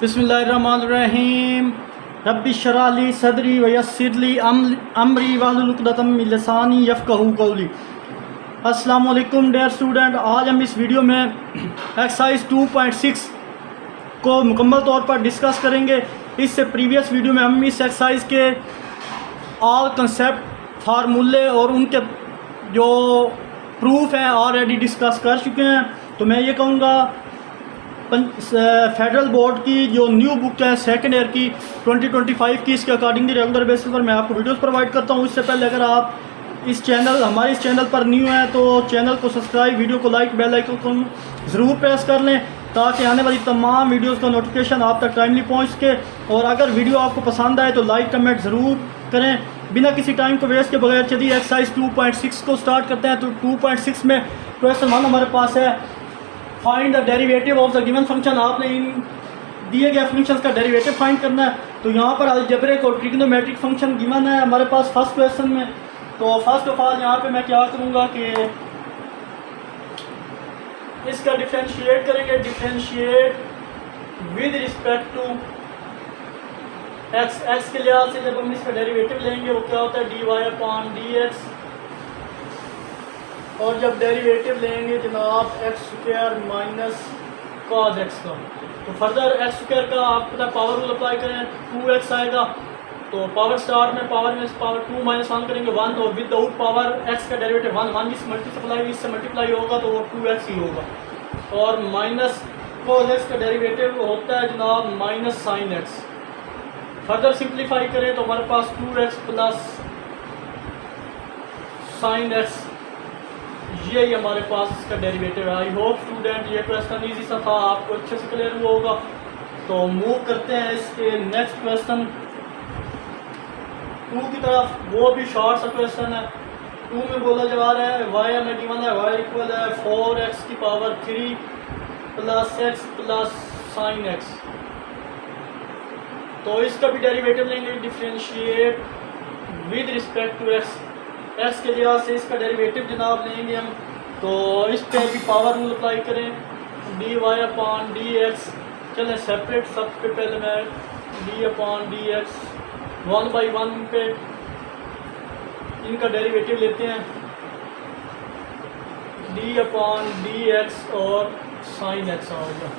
बिस्मिल्लाहिर्रहमानिर्रहीम। रब्बि इश्रह ली सदरी व यस्सिर ली अमरी वहलुल उक़दतम मिन लिसानी यफ़क़हू क़ौली। अस्सलामु अलैकुम डियर स्टूडेंट, आज हम इस वीडियो में एक्सरसाइज 2.6 को मुकम्मल तौर पर डिस्कस करेंगे। इससे प्रीवियस वीडियो में हम इस एक्सरसाइज के ऑल कंसेप्ट, फार्मूले और उनके जो प्रूफ हैं ऑलरेडी डिस्कस कर चुके हैं। तो मैं ये कहूँगा फेडरल बोर्ड की जो न्यू बुक है सेकेंड ईयर की 2025 की, इसके अकॉर्डिंगली रेगुलर बेसिस पर मैं आपको वीडियोस प्रोवाइड करता हूँ। इससे पहले अगर आप हमारे इस चैनल पर न्यू हैं तो चैनल को सब्सक्राइब, वीडियो को लाइक, बेल आइकन को ज़रूर प्रेस कर लें ताकि आने वाली तमाम वीडियोस का नोटिफिकेशन आप तक टाइमली पहुँच सके। और अगर वीडियो आपको पसंद आए तो लाइक कमेंट ज़रूर करें। बिना किसी टाइम को वेस्ट के बगैर चलिए एक्सरसाइज 2.6 को स्टार्ट करते हैं। तो 2.6 में क्वेश्चन 1 हमारे पास है, find the derivative of the given function. आपने इन दिए गए फंक्शंस का डेरिवेटिव फाइंड करना है। तो यहाँ पर अलजेब्रिक और ट्रिग्नोमेट्रिक फंक्शन गिवन है हमारे पास फर्स्ट क्वेश्चन में। तो फर्स्ट ऑफ ऑल यहाँ पे मैं क्या करूँगा कि इसका डिफ्रेंशिएट करेंगे। Differentiate with respect to x. X के लिहाज से जब हम इसका डेरिवेटिव लेंगे वो क्या होता है, dy/dx। और जब डेरिवेटिव लेंगे जनाब x² माइनस cos x का, तो फर्दर x² का आप पता पावर रूल अप्लाई करें 2x आएगा। तो पावर स्टार्ट में पावर 2 माइनस 1 करेंगे 1, और विदाउट पावर x का डेरिवेटिव 1 इससे मल्टीप्लाई होगा तो वो 2x ही होगा। और माइनस cos x का डेरिवेटिव होता है जनाब minus sin x। Further simplify करें तो हमारे पास 2x प्लस sin x, यही हमारे पास इसका डेरिवेटिव है। आई होप स्टूडेंट ये क्वेश्चन इजी सा था, आपको अच्छे से क्लियर हुआ होगा। तो मूव करते हैं इसके नेक्स्ट क्वेश्चन 2 की तरफ। वो भी शॉर्ट सा क्वेश्चन है। 2 में बोला जा रहा है y हमें गिवन है, y इक्वल है 4x की power 3 plus x plus sin x। तो इसका भी डेरिवेटिव लेंगे, differentiate with respect to x। X के लिहाज से इसका डेरिवेटिव जनाब लेंगे हम। तो इस पे भी पावर रूल अप्लाई करें, dy/dx। चलें सेपरेट, सबसे पहले मैं d/dx 1/1 पे इनका डेरिवेटिव लेते हैं, d/dx और sin x आ गया।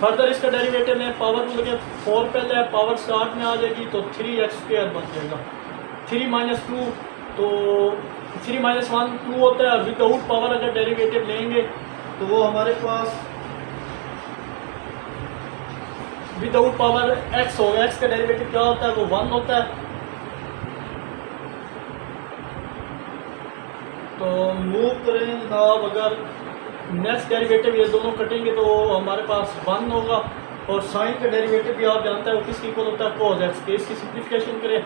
फर्दर इसका डेरिवेटिव लें, पावर रूल के 4 पहले है, पावर स्टार्ट में आ जाएगी तो 3x² बन जाएगा। 3 - 2 तो 3 - 1 2 होता है। विदाउट पावर अगर डेरिवेटिव लेंगे तो वो हमारे पास विदाउट पावर x होगा। x का डेरिवेटिव क्या होता है, वो 1 होता है। तो मूव करें जनाब, अगर नेक्स्ट डेरिवेटिव ये दोनों कटेंगे तो हमारे पास 1 होगा। और साइन का डेरिवेटिव भी आप जानते हैं वो किसके इक्वल होता है, cos x के। इसकी सिंप्लीफिकेशन करें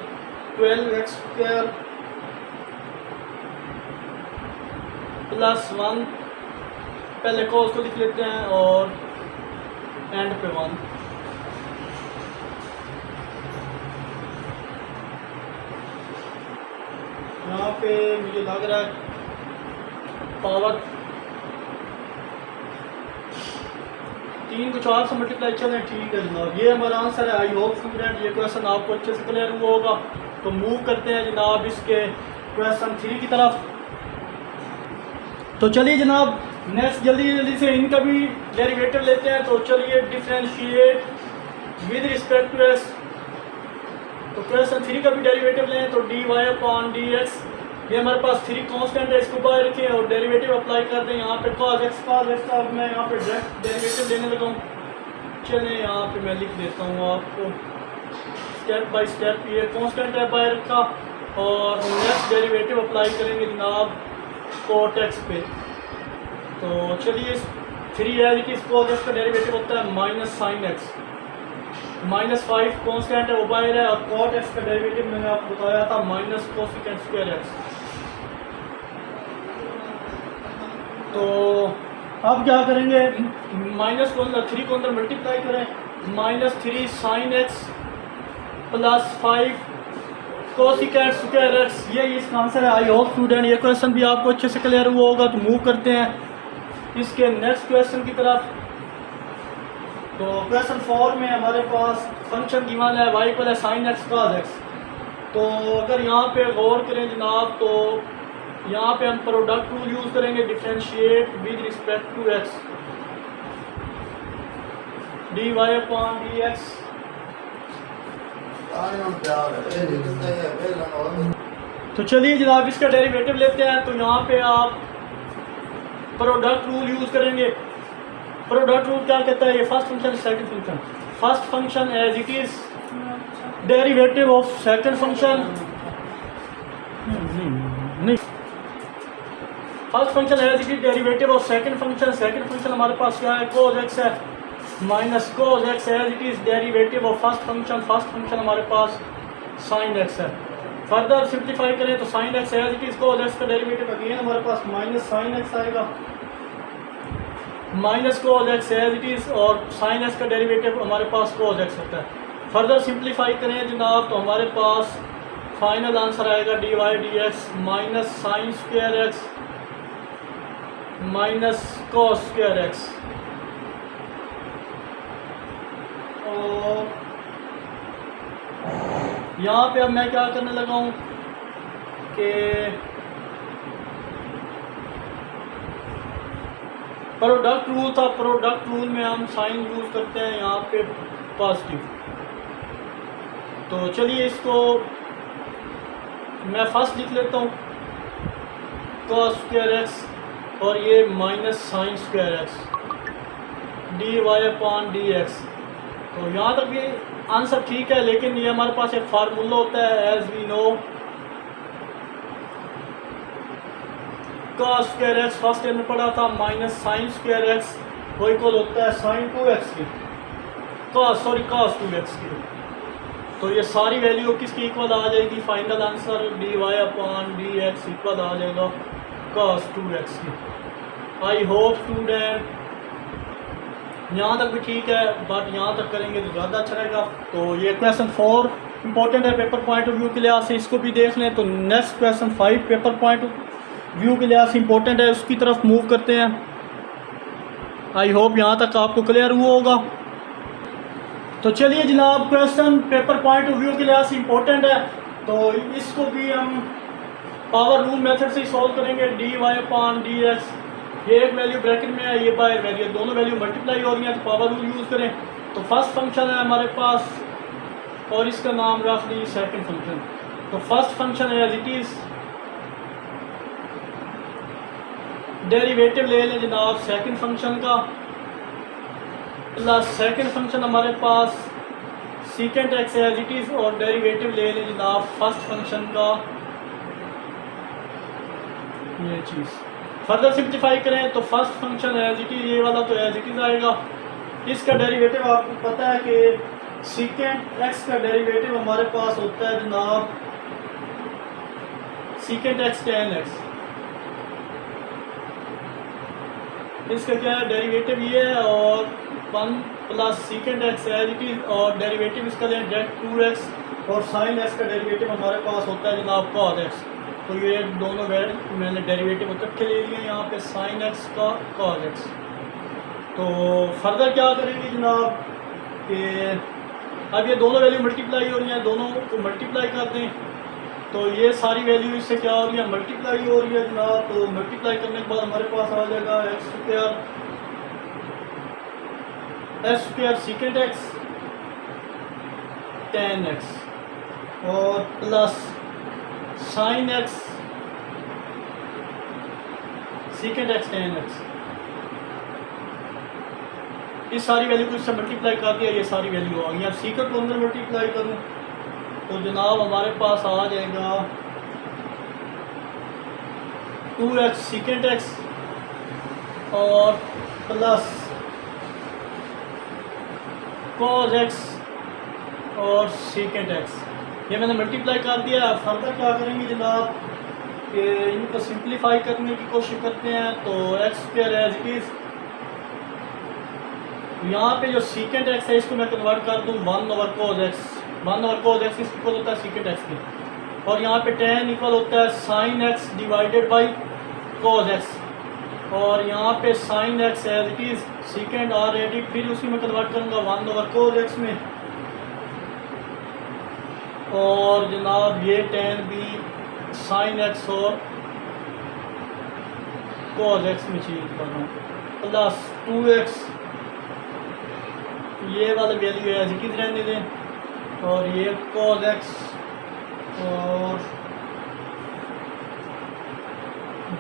12x² प्लस 1, पहले cos को लिख लेते हैं और एंड पे 1। यहाँ पे मुझे लग रहा है पावर 3 को 4 से मल्टीप्लाई, चलें ठीक है जनाब, ये हमारा आंसर है। आई होप स्टूडेंट ये क्वेश्चन आपको अच्छे से क्लियर हुआ होगा। तो मूव करते हैं जनाब इसके क्वेश्चन 3 की तरफ। तो चलिए जनाब नेक्स्ट जल्दी से इनका भी डेरिवेटिव लेते हैं। तो चलिए differentiate with respect to x। तो क्वेश्चन 3 का भी डेरिवेटिव लें तो dy/dx। ये हमारे पास 3 कांस्टेंट है, इसको बाहर रखें और डेरिवेटिव अप्लाई कर दें। यहाँ पे cos x का मैं यहाँ पे डायरेक्ट डेरिवेटिव लेने लगा हूँ। चलें यहाँ पे मैं लिख देता हूँ आपको स्टेप बाय स्टेप। ये कांस्टेंट है बाहर रखा और नेक्स्ट डेरिवेटिव अप्लाई करेंगे जनाब cot x पे। तो चलिए 3 है कि cos x का डेरिवेटिव होता है माइनस sin x। -5 कांस्टेंट है वो बाहर है, और cot x का डेरिवेटिव मैंने आपको बताया था माइनस cosec² x। तो अब क्या करेंगे, माइनस को 3 को अंदर मल्टीप्लाई करें, -3 sin x plus 5 cosec² x। ये इसका आंसर है। आई होप स्टूडेंट ये क्वेश्चन भी आपको अच्छे से क्लियर हुआ होगा। तो मूव करते हैं इसके नेक्स्ट क्वेश्चन की तरफ। तो क्वेश्चन 4 में हमारे पास फंक्शन गिवन है y इक्वल है साइन एक्स कॉस एक्स। तो अगर यहाँ पे गौर करें जनाब, तो यहाँ पे हम प्रोडक्ट रूल यूज़ करेंगे, differentiate with respect to x, d Y upon D x. तो चलिए जनाब इसका डेरिवेटिव लेते हैं। तो यहाँ पे आप प्रोडक्ट रूल यूज़ करेंगे। प्रोडक्ट रूल क्या कहता है? ये first function second function, first function as it is derivative of second function, नहीं first function as it is derivative of second function. Second function हमारे पास क्या है? कोस एक्स है, minus cos x as it is derivative of first function. First function हमारे पास sine x है। Further simplify करें तो sine x as it is cos x का डेरिवेटिव अगेन हमारे पास माइनस साइन एक्स आएगा, minus cos x as it is, और साइन एक्स का डेरिवेटिव हमारे पास कोस एक्स होता है। फर्दर सिंप्लीफाई करें जनाब तो हमारे पास फाइनल आंसर आएगा d y d x minus sine square x minus cos square x. और यहाँ पे अब मैं क्या करने लगा हूँ कि प्रोडक्ट रूल था, प्रोडक्ट रूल में हम साइन यूज़ करते हैं यहाँ पे पॉजिटिव। तो चलिए इसको मैं फर्स्ट लिख लेता हूँ कॉस स्क्वायर एक्स, और ये minus sine square x d Y upon D x. तो यहाँ तक भी आंसर ठीक है, लेकिन ये हमारे पास एक फार्मूला होता है as we know, cos square x first year में पढ़ा था, माइनस साइन स्क्वायर एक्स वो इक्वल होता है साइन 2x की, कॉस 2x की। तो ये सारी वैल्यू किसकी इक्वल आ जाएगी? Final answer d Y upon D x equal आ जाएगा कॉस 2x की। आई होप स्टूडेंट यहाँ तक भी ठीक है, बट यहाँ तक करेंगे तो ज़्यादा अच्छा रहेगा। तो ये क्वेश्चन 4 इंपॉर्टेंट है पेपर पॉइंट ऑफ व्यू के लिहाज से, इसको भी देख लें। तो next question 5 paper point of view के लिहाज से इंपॉर्टेंट है, उसकी तरफ मूव करते हैं। आई होप यहाँ तक आपको क्लियर हुआ होगा। तो चलिए जनाब, question paper point of view के लिहाज से इंपॉर्टेंट है, तो इसको भी हम पावर रूल मेथड से ही सॉल्व करेंगे। D Y upon D x, ये एक वैल्यू ब्रैकेट में है, ये बाहर वैल्यू, दोनों वैल्यू मल्टीप्लाई हो रही हैं, तो पावर रूल यूज़ करें। तो फर्स्ट फंक्शन है हमारे पास और इसका नाम रख दी सेकंड फंक्शन। तो फर्स्ट फंक्शन है एज इट इज़, डेरिवेटिव ले लें जनाब सेकंड फंक्शन का, प्लस सेकंड फंक्शन हमारे पास secant x as it is, और डेरिवेटिव ले लें जनाब फर्स्ट फंक्शन का, ये चीज़। फर्दर सिंप्लीफाई करें तो first function as it is, ये वाला तो एज इट इज़ आएगा। इसका डेरिवेटिव आपको पता है कि सीकेंट एक्स का डेरिवेटिव हमारे पास होता है जनाब सीकेंट एक्स टेन एक्स। इसका क्या है? डेरिवेटिव ये है, और 1 plus secant x as it is, और डेरिवेटिव इसका लें डेट 2x, और साइन एक्स का डेरिवेटिव हमारे पास होता है जनाब कॉस एक्स। तो ये दोनों मैंने डेरिवेटिव इकट्ठे ले लिए यहाँ पे, साइन एक्स का कॉस एक्स। तो फर्दर क्या करेंगे जनाब कि अब ये दोनों वैल्यू मल्टीप्लाई हो रही हैं, दोनों को मल्टीप्लाई कर दें। तो ये सारी वैल्यू इससे क्या हो रही है? मल्टीप्लाई हो रही है जनाब। तो मल्टीप्लाई करने के बाद हमारे पास आ जाएगा x square secant x tan x, और plus sine x secant x tan x. इस सारी वैल्यू को इससे मल्टीप्लाई कर दिया, ये सारी वैल्यू आ गई। अब सीकेंट को अंदर मल्टीप्लाई करूँ तो जनाब हमारे पास आ जाएगा 2x सीकेंट एक्स, और प्लस कॉस एक्स और सीकेंट एक्स। ये मैंने मल्टीप्लाई कर दिया। फर्दर क्या करेंगे जनाब कि इनको सिंप्लीफाई करने की कोशिश करते हैं। तो x square as it is, यहाँ पे जो सीकेंट एक्स है इसको मैं कन्वर्ट कर दूँ 1 over cos x. 1 over cos x equal होता है सीकेंट एक्स की, और यहाँ पे टेन इक्वल होता है sine x divided by cos x. और यहाँ पे sine x as it is secant already, फिर उसी में कन्वर्ट करूँगा 1/cos x में, और जनाब ये tan भी साइन एक्स और cos x में चेंज कर रहा हूँ, प्लस 2x, ये वाला वैल्यू एज इट इज़ रहने दें, और ये cos x और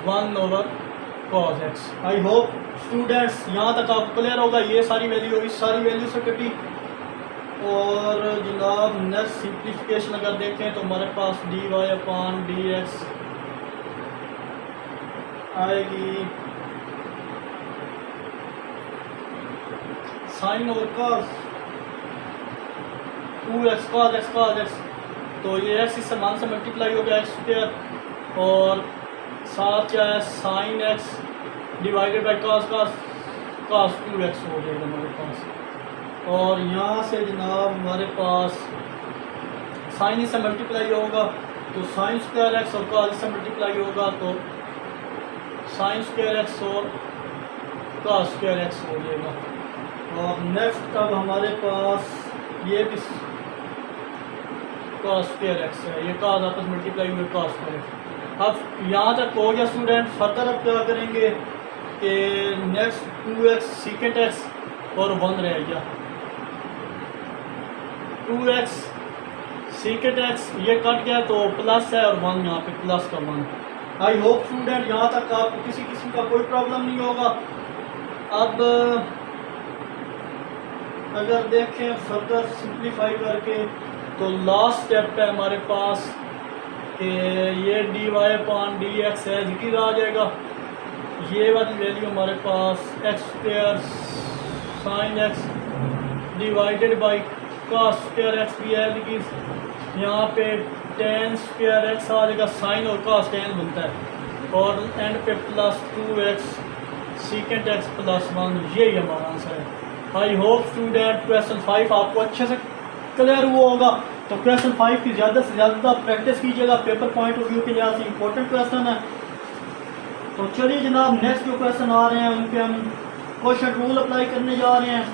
1/cos x। I hope students यहाँ तक आपको क्लियर होगा। ये सारी वैल्यू इस सारी वैल्यू से कटी। और जनाब नेक्स्ट सिंप्लीफिकेशन अगर देखें तो हमारे पास dy/dx आएगी साइन और cos 2x cos x, तो ये x इससे मान से मल्टीप्लाई हो गया x², और साथ क्या है sine x divided by cos 2x हो जाएगा हमारे पास। और यहाँ से जनाब हमारे पास साइन इससे मल्टीप्लाई होगा तो sin² x, और cos इससे मल्टीप्लाई होगा तो sin² x और cos² x हो जाएगा। और नेक्स्ट अब हमारे पास ये भी cos² x है, ये cos आपस में मल्टीप्लाई हुए cos²। अब यहाँ तक हो गया स्टूडेंट। फर्दर अब क्या करेंगे कि नेक्स्ट 2x सीकेंट x और 1 रह गया, 2x सीकेंट x ये कट गया तो प्लस है, और 1 यहाँ पे प्लस का 1। आई होप स्टूडेंट यहाँ तक आपको किसी किस्म का कोई प्रॉब्लम नहीं होगा। अब अगर देखें फर्दर सिंप्लीफाई करके तो लास्ट स्टेप पे हमारे पास कि ये dy/dx है इट आ जाएगा। ये वाली वैल्यू हमारे पास x² sin x divided by cos² x भी है, लेकिन यहाँ पे tan² x आ जाएगा, साइन और cos tan बनता है, और एंड पे plus 2x secant x plus 1, यही हमारा आंसर है। आई होप स्टूडेंट क्वेश्चन 5 आपको अच्छे से क्लियर हुआ होगा। तो क्वेश्चन 5 की ज़्यादा से ज़्यादा प्रैक्टिस कीजिएगा, पेपर पॉइंट ऑफ व्यू के लिहाज से इंपॉर्टेंट क्वेश्चन है। तो चलिए जनाब नेक्स्ट जो क्वेश्चन आ रहे हैं उन पे हम क्वेश्चन रूल अप्लाई करने जा रहे हैं।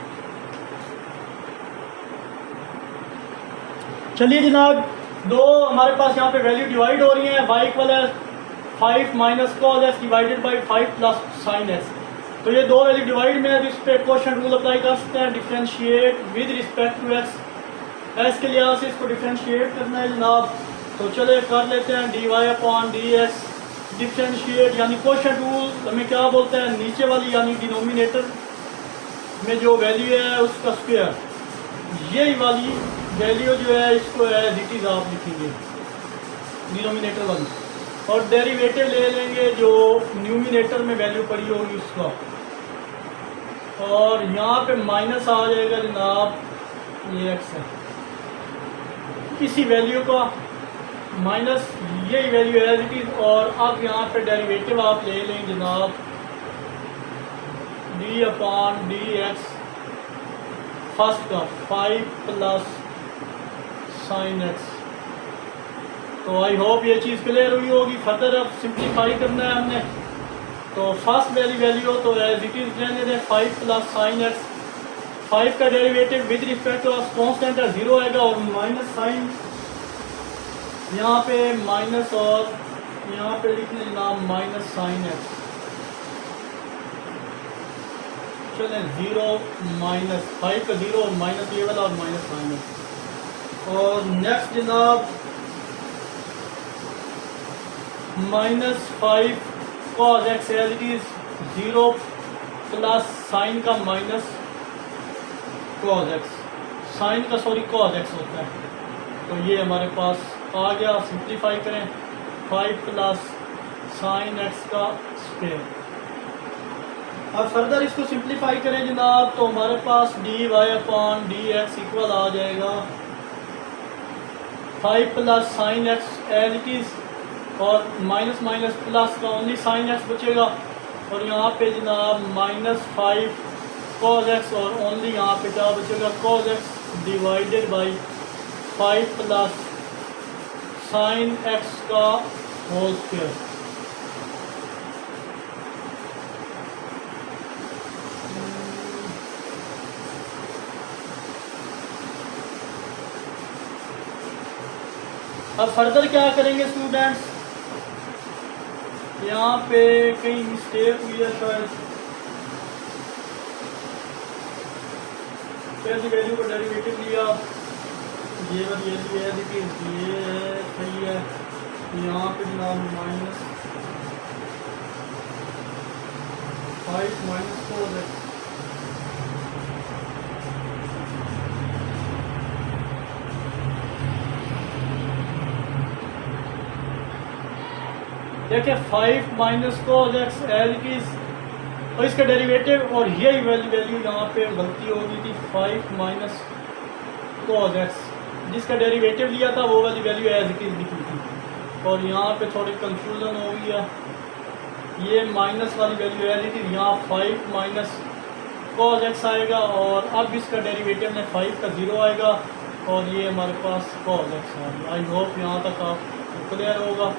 चलिए जनाब दो हमारे पास यहाँ पे वैल्यू डिवाइड हो रही है, y इक्वल है 5 minus cos x divided by 5 plus sine x। तो ये दो वैल्यू डिवाइड में है, तो इस पर क्वेश्चन रूल अप्लाई कर सकते हैं, differentiate with respect to x। x के लिहाज से इसको डिफ्रेंशिएट करना है जनाब। तो चले कर लेते हैं dy/dx डिफ्रेंशिएट, यानी क्वेश्चन रूल हमें क्या बोलते हैं, नीचे वाली यानी डिनोमिनेटर में जो वैल्यू है उसका स्क्वायर, यही वाली वैल्यू जो है इसको एज इट इज़ आप लिखेंगे डिनोमिनेटर वाली, और डेरिवेटिव ले लेंगे जो न्यूमिनेटर में वैल्यू पड़ी होगी उसका, और यहाँ पे माइनस आ जाएगा जनाब ये x है, इसी वैल्यू का माइनस यही वैल्यू एज इट इज़। और अब यहाँ पे डेरिवेटिव आप ले लें जनाब d/dx फर्स्ट का 5 प्लस साइन x। तो आई होप ये चीज़ क्लियर हुई होगी। फर्दर अब सिंप्लीफाई करना है हमने, तो फर्स्ट वैल्यू तो एज इट इज़ रहने दें 5 प्लस साइन x। 5 का derivative with respect to constant है 0 आएगा, और माइनस साइन यहाँ पे माइनस, और यहाँ पे लिखने जनाब माइनस साइन x। चलें 0 माइनस 5 का 0 और माइनस ये वाला, और माइनस साइन x। और नेक्स्ट जनाब -5 cos x as it is 0 plus sine का माइनस cos x, साइन का सॉरी cos x होता है। तो ये हमारे पास आ गया। सिंप्लीफाई करें 5 प्लस साइन x का स्क्वायर। अब फर्दर इसको सिंप्लीफाई करें जनाब तो हमारे पास dy/dx इक्वल आ जाएगा 5 plus sine x as it is, और माइनस माइनस प्लस का ओनली साइन x बचेगा, और यहाँ पे जनाब -5 cos x, और ओनली यहाँ पे क्या बचेगा cos x divided by 5 plus sine x का होल स्क्वायर। अब फर्दर क्या करेंगे स्टूडेंट्स, यहाँ पे कहीं मिस्टेक हुई है शायद, पहली वैल्यू का डेरिवेटिव लिया, ये वाली वैल्यू है देखिए ये सही है, यहाँ पे जनाब माइनस 5 माइनस 4 है। देखिए 5 minus cos x as it is, और इसका डेरिवेटिव, और यही वैल्यू यहाँ पे गलती हो गई थी, 5 माइनस कॉस एक्स, जिसका डेरिवेटिव लिया था वो वाली वैल्यू एज इट इज लिखी थी, और यहाँ पे थोड़ी कंफ्यूजन हो गई है, ये माइनस वाली वैल्यू एज इट इज, यहाँ 5 माइनस कॉस एक्स आएगा, और अब इसका डेरिवेटिव में 5 का 0 आएगा, और ये हमारे पास कॉस एक्स आएगा। आई होप यहाँ तक आपको क्लियर होगा।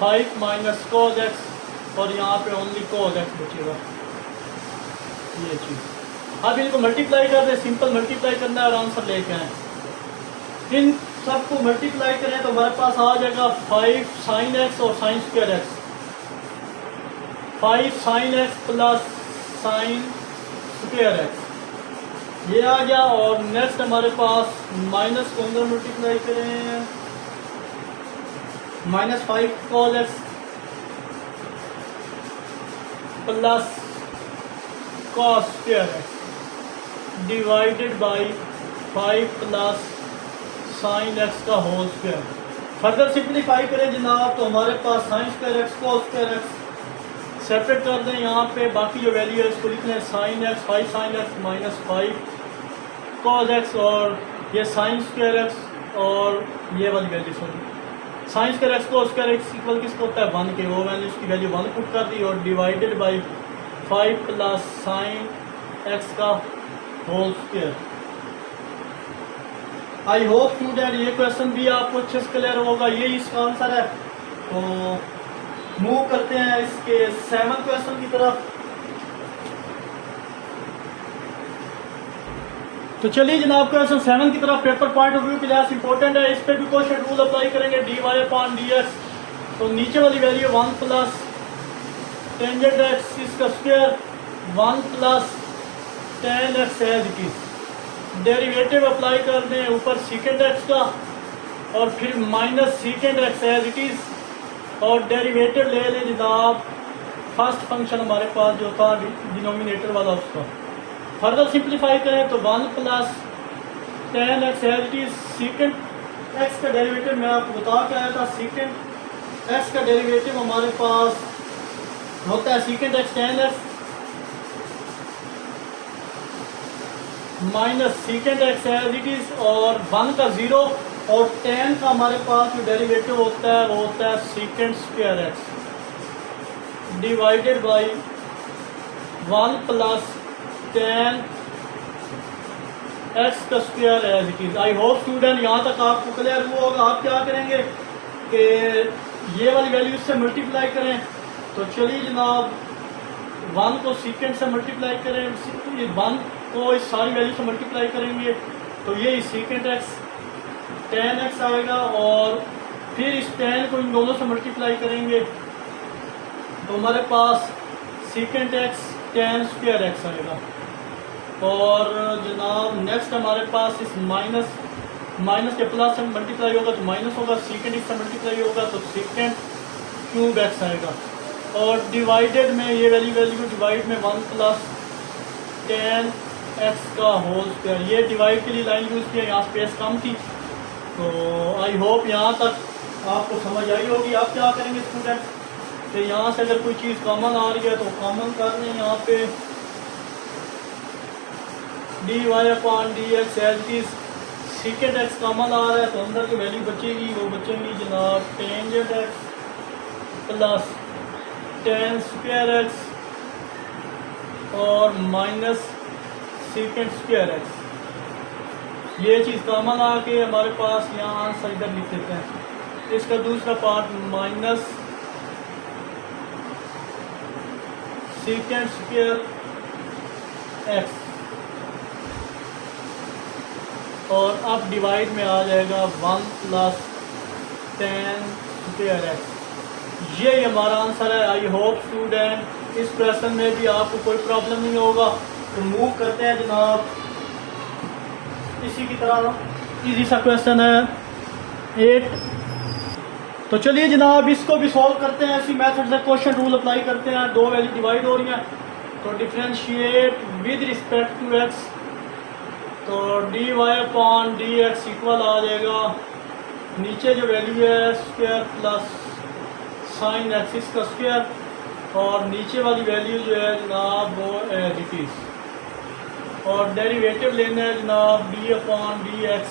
5 माइनस कॉस एक्स, और यहाँ पे ओनली कॉस एक्स बचेगा, ये चीज़। अब इनको मल्टीप्लाई कर दे, सिंपल मल्टीप्लाई करना है और आंसर लेके आए। इन सबको मल्टीप्लाई करें तो हमारे पास आ जाएगा 5 साइन एक्स और sign square x, 5 sign x plus sine square x, ये आ गया। और नेक्स्ट हमारे पास माइनस को अंदर मल्टीप्लाई करें, minus 5 cos x plus cos square x divided by 5 plus sine x का होल स्क्वायर। फर्दर सिंप्लीफाई करें जनाब तो हमारे पास sine square x cos square x separate कर दें, यहाँ पे बाकी जो वैल्यू है इसको लिख लें sine x 5 sine x minus 5 cos x, और ये साइन स्क्वायर एक्स और ये वाली value sorry sine square x को स्क्वायर एक्स इक्वल किसको होता है 1 के, वो मैंने इसकी वैल्यू 1 पुट कर दी, और divided by 5 plus sine x का whole square. I hope student ये क्वेश्चन भी आपको अच्छे से क्लियर होगा, ये इसका आंसर है। तो मूव करते हैं इसके 7th क्वेश्चन की तरफ। तो चलिए जनाब क्वेश्चन 7 की तरफ, पेपर पॉइंट ऑफ व्यू के लिहाज इंपॉर्टेंट है, इस पर भी क्वेश्चन रूल अप्लाई करेंगे, d Y upon D x. तो नीचे वाली वैल्यू 1 प्लस टेंजेंट एक्स इसका square 1 plus tan x as it is, derivative apply कर दें ऊपर सीकेंड एक्स का, और फिर minus secant x as it is, और डेरिवेटिव ले लें जनाब फर्स्ट फंक्शन हमारे पास जो था डिनोमिनेटर वाला उसका। फर्दर सिंप्लीफाई करें तो 1 plus tan x as it is, सीकेंड x का डेरिवेटिव मैं आपको बता के आया था, सीकेंड एक्स का डेरिवेटिव हमारे पास होता है secant x tan x minus secant x as it is, और 1 का 0, और टेन का हमारे पास जो डेरिवेटिव होता है वो होता है secant square x divided by 1 plus tan x का square as it is. I hope student यहाँ तक आपको क्लियर हुआ होगा। आप क्या करेंगे कि ये वाली वैल्यू से मल्टीप्लाई करें, तो चलिए जनाब 1 को सीकेंड से मल्टीप्लाई करें, 1 को इस सारी वैल्यू से मल्टीप्लाई करेंगे तो ये सीकेंड एक्स टेन एक्स आएगा, और फिर इस टेन को इन दोनों से मल्टीप्लाई करेंगे तो हमारे पास second x tan square x आएगा। और जनाब नेक्स्ट हमारे पास इस माइनस के प्लस से मल्टीप्लाई होगा तो माइनस होगा, सीकेंड इससे मल्टीप्लाई होगा तो सीकेंड क्यूब एक्स आएगा, और डिवाइडेड में ये वैल्यू डिवाइड में 1 प्लस टेन एक्स का होल स्क्वायर, ये डिवाइड के लिए लाइन यूज़ किया, यहाँ स्पेस कम थी। तो आई होप यहाँ तक आपको समझ आई होगी। आप क्या करेंगे स्टूडेंट कि यहाँ से अगर कोई चीज़ कॉमन आ रही है तो कॉमन कर लें, यहाँ पे d Y upon D x as is, सीकेंड x common आ रहा है तो अंदर जो वैल्यू बचेगी वो बचेंगी जनाब tangent x plus ten square x और माइनस सीकेंड स्क्वायर एक्स। ये चीज़ कॉमन आके हमारे पास यहाँ आंसर इधर लिख देते हैं। इसका दूसरा पार्ट माइनस सीकेंड स्क्वायर एक्स और अब डिवाइड में आ जाएगा 1 + 10^x। ये हमारा आंसर है। आई होप स्टूडेंट इस क्वेश्चन में भी आपको कोई प्रॉब्लम नहीं होगा। तो मूव करते हैं जनाब, इसी की तरह इजी सा क्वेश्चन है 8। तो चलिए जनाब इसको भी सॉल्व करते हैं। इसी मेथड से क्वेश्चन रूल अप्लाई करते हैं। दो वैल्यू डिवाइड हो रही हैं तो differentiate with respect to x। तो dy/dx इक्वल आ जाएगा, नीचे जो वैल्यू है स्क्वायर प्लस साइन एक्स इसका स्क्वायर, और नीचे वाली वैल्यू जो है जनाब वो एज इट इज़। और डेरिवेटिव लेना है जनाब d/dx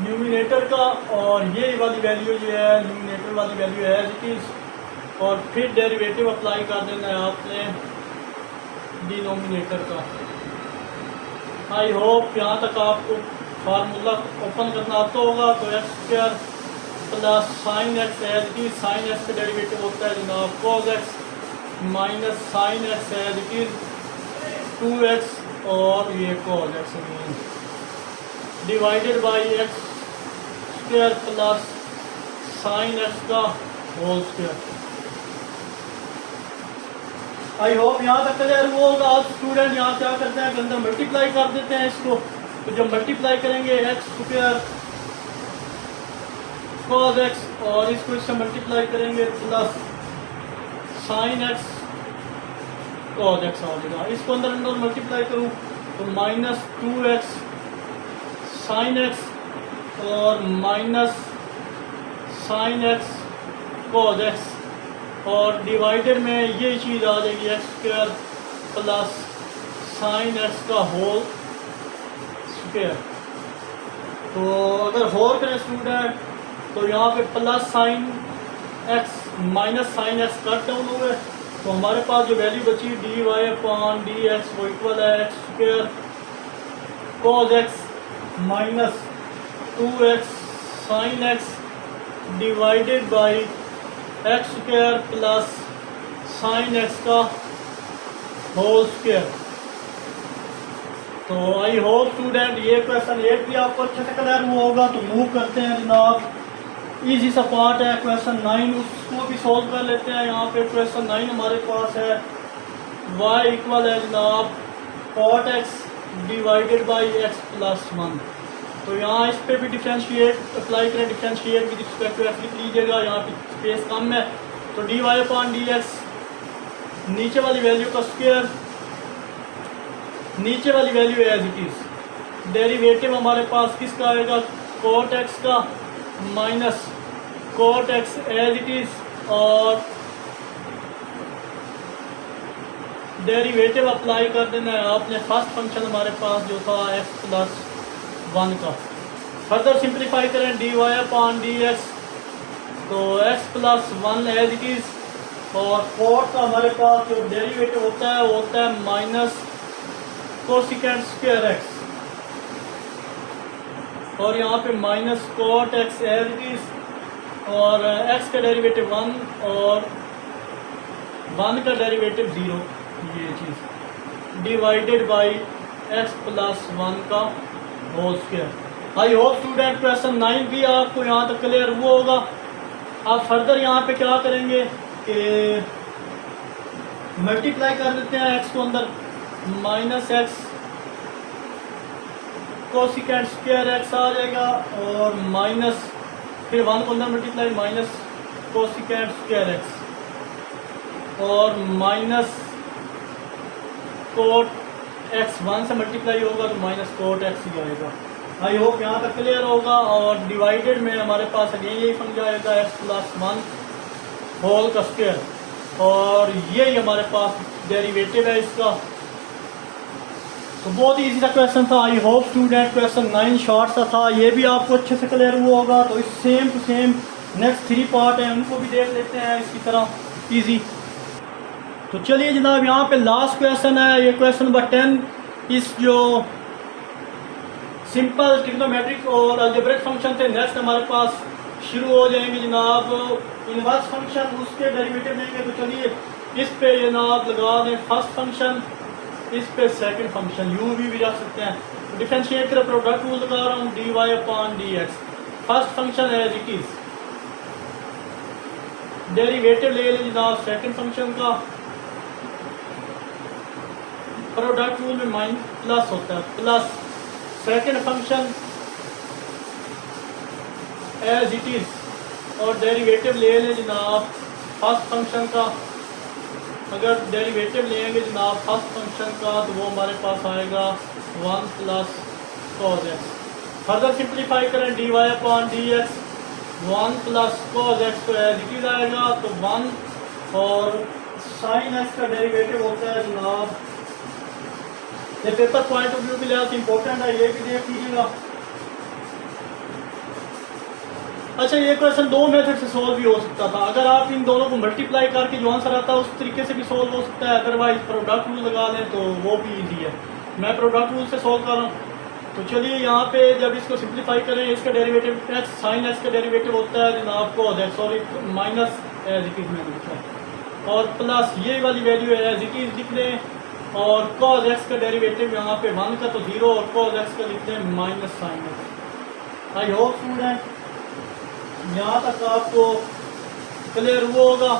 न्यूमिनेटर का, और ये वाली वैल्यू जो है न्यूमिनेटर वाली वैल्यू है एज इट इज़। और फिर डेरिवेटिव अप्लाई कर देना है आपने डिनोमिनेटर का। आई होप यहाँ तक आपको फार्मूला ओपन करना आता होगा। तो x² plus sine x as it is, sine x का डेरिवेटिव होता है जनाब cos x minus sine x as it is 2x, और ये cos x divided by x² plus sine x का होल स्क्वायर। आई होप यहाँ तक clear हुआ होगा। आज स्टूडेंट यहाँ क्या करते हैं कि अंदर मल्टीप्लाई कर देते हैं इसको। तो जब मल्टीप्लाई करेंगे x² cos x, और इसको इससे मल्टीप्लाई करेंगे plus sine x cos x आ जाएगा। इसको अंदर अंदर मल्टीप्लाई करूँ तो माइनस 2x साइन x और minus sine x cos x, और डिवाइडेड में ये चीज़ आ जाएगी x² प्लस साइन x का होल स्क्वायर। तो अगर होल करें स्टूडेंट तो यहाँ पे plus sine x minus sine x cut down हुए, तो हमारे पास जो वैल्यू बची dy/dx वो इक्वल है x² cos x minus 2x sine x divided by x² plus sine x का होल स्क्वायर। तो आई होप स्टूडेंट ये क्वेश्चन 8 भी आपको अच्छे से क्लियर हुआ होगा। तो मूव करते हैं जनाब, इजी सा पार्ट है क्वेश्चन 9, उसको भी सॉल्व कर लेते हैं। यहाँ पे क्वेश्चन 9 हमारे पास है y इक्वल है जनाब cot x divided by x plus 1। तो यहाँ इस पे भी डिफ्रेंशिएट अप्लाई करें, differentiate with respect to x लिख लीजिएगा, यहाँ पे स्पेस कम है। तो dy/dx नीचे वाली वैल्यू का स्क्वायर, नीचे वाली value as it is. Derivative हमारे पास किसका आएगा cot x का minus cot x as it is, और डेरिवेटिव अप्लाई कर देना है आपने फर्स्ट फंक्शन हमारे पास जो था x प्लस 1 का। फर्दर सिंप्लीफाई करें dy/dx, तो x plus 1 as it is, और cot का हमारे पास जो डेरिवेटिव होता है वो होता है माइनस कोसिकेंट स्क्वायर x, और यहाँ पे minus cot x as it is, और x का डेरिवेटिव 1 और 1 का डेरिवेटिव 0, ये चीज़ डिवाइडेड बाई x प्लस 1 का whole square. I hope student question 9 भी आपको यहाँ तक क्लियर हुआ होगा। आप फर्दर यहाँ पे क्या करेंगे कि मल्टीप्लाई कर देते हैं x को अंदर, minus x cosecant square x आ जाएगा, और माइनस फिर 1 को अंदर multiply minus cosecant square x, और माइनस कोट x 1 से मल्टीप्लाई होगा तो माइनस कोट x ही आएगा। आई होप यहाँ तक क्लियर होगा। और डिवाइडेड में हमारे पास अगेन यही फंक्शन आएगा x प्लस 1 होल का स्क्वायर, और ये हमारे पास डेरिवेटिव है इसका। तो बहुत ही इजी सा क्वेश्चन था। आई होप स्टूडेंट क्वेश्चन 9 शॉर्ट सा था, ये भी आपको अच्छे से क्लियर हुआ होगा। तो इस same to same next 3 part हैं उनको भी देख लेते हैं इसी तरह इजी। तो चलिए जनाब यहाँ पे लास्ट क्वेश्चन है, ये क्वेश्चन नंबर 10। इस जो सिंपल ट्रिग्नोमेट्रिक और अलजेब्रिक फंक्शन थे, नेक्स्ट हमारे पास शुरू हो जाएंगे जनाब इनवर्स फंक्शन, उसके डेरिवेटिव लेंगे। तो चलिए इस पे जनाब लगा दें फर्स्ट फंक्शन इस पे सेकंड फंक्शन यू भी रख सकते हैं। डिफरेंशिएट कर प्रोडक्ट रूल लगा रहा हूँ d Y upon D x. First function as it is, derivative ले लें जनाब सेकंड फंक्शन का। प्रोडक्ट रूल में माइन प्लस होता है, plus second function as it is और डेरिवेटिव ले लें जनाब फर्स्ट फंक्शन का। अगर डेरिवेटिव लेंगे जनाब फर्स्ट फंक्शन का तो वो हमारे पास आएगा 1 plus cos x. Further simplify करें D Y upon D x, 1 plus cos x तो एज इट इज आएगा तो 1 और साइन एक्स का डेरिवेटिव होता है जनाब, ये पेपर पॉइंट ऑफ व्यू के लिहाज से इंपॉर्टेंट है, ये भी देख लीजिएगा। अच्छा ये क्वेश्चन दो मेथड से सॉल्व भी हो सकता था, अगर आप इन दोनों को मल्टीप्लाई करके जो आंसर आता है उस तरीके से भी सॉल्व हो सकता है, अदरवाइज प्रोडक्ट रूल लगा लें तो वो भी इजी है। मैं प्रोडक्ट रूल से सॉल्व कर रहा हूँ। तो चलिए यहाँ पे जब इसको सिंप्लीफाई करें, इसका डेरिवेटिव एक्स साइन एक्स का डेरिवेटिव होता है जनाब cos x, sorry minus as it is में लिखा है, और प्लस ये वाली वैल्यू है एज इट इज लिख लें, और कॉज एक्स का डेरिवेटिव यहाँ पे 1 का तो 0 और कॉज एक्स का लिखते हैं minus sine x. I hope student यहाँ तक आपको क्लियर हुआ होगा।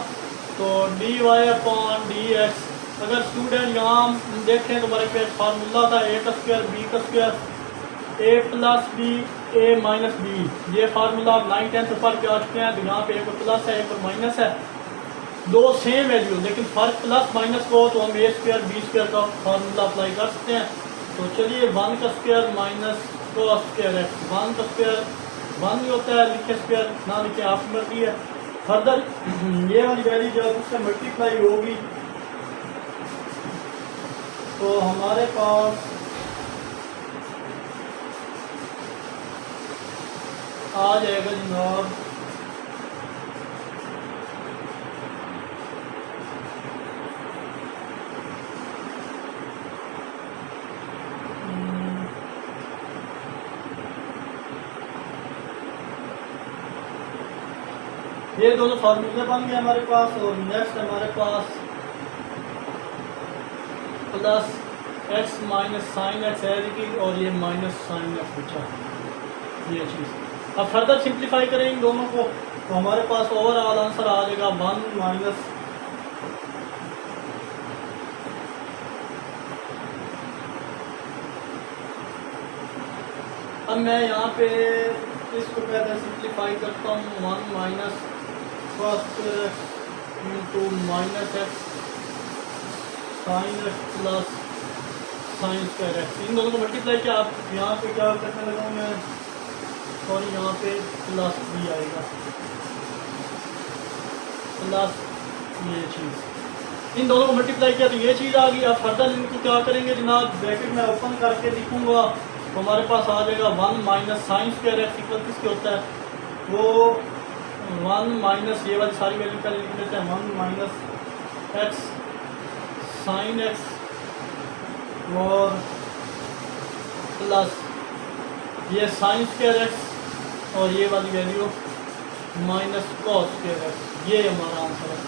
तो d Y upon D x, अगर स्टूडेंट यहाँ देखें तो हमारे पास फार्मूला था ए का स्क्वायर बी का square, a plus b a minus b, ये फार्मूला आप 9 10 पढ़ के आ चुके हैं। तो यहाँ पे एक प्लस है एक माइनस है, दो सेम वैल्यू लेकिन फर्क प्लस माइनस को तो हम ए स्क्वायर बी स्क्वायर का फार्मूला अप्लाई कर सकते हैं। तो चलिए 1 का square minus cos square x, 1 का स्क्वायर 1 ही होता है, लिखे स्क्वायर ना लिखे आपकी मर्जी है। फर्दर ये वाली वैल्यू जब उससे मल्टीप्लाई होगी तो हमारे पास आ जाएगा जनाब ये दोनों फार्मूले बन गए हमारे पास। और नेक्स्ट हमारे पास plus x minus sine x है कि, और ये माइनस साइन एक्स बचा ये चीज़। अब फर्दर सिंप्लीफाई करें इन दोनों को तो हमारे पास ओवरऑल आंसर आ जाएगा 1 माइनस अब मैं यहाँ पे इसको पहले सिंप्लीफाई करता हूँ 1 minus first into minus x sine x plus sine square x, इन दोनों को मल्टीप्लाई किया। आप यहाँ पे क्या करने लगा हूँ मैं, सॉरी यहाँ पे प्लस बी आएगा प्लस ये चीज़, इन दोनों को मल्टीप्लाई किया तो ये चीज़ आ गई। अब फर्दर इनको क्या करेंगे जनाब, ब्रैकेट में ओपन करके लिखूँगा तो हमारे पास आ जाएगा 1 minus sine square x equal किसके होता है, वो 1 माइनस ये वाली सारी वैल्यू पहले लिख लेते हैं, 1 माइनस एक्स साइन एक्स और प्लस ये साइन स्क्वायर एक्स और ये वाली value minus cos square x, ये हमारा आंसर है।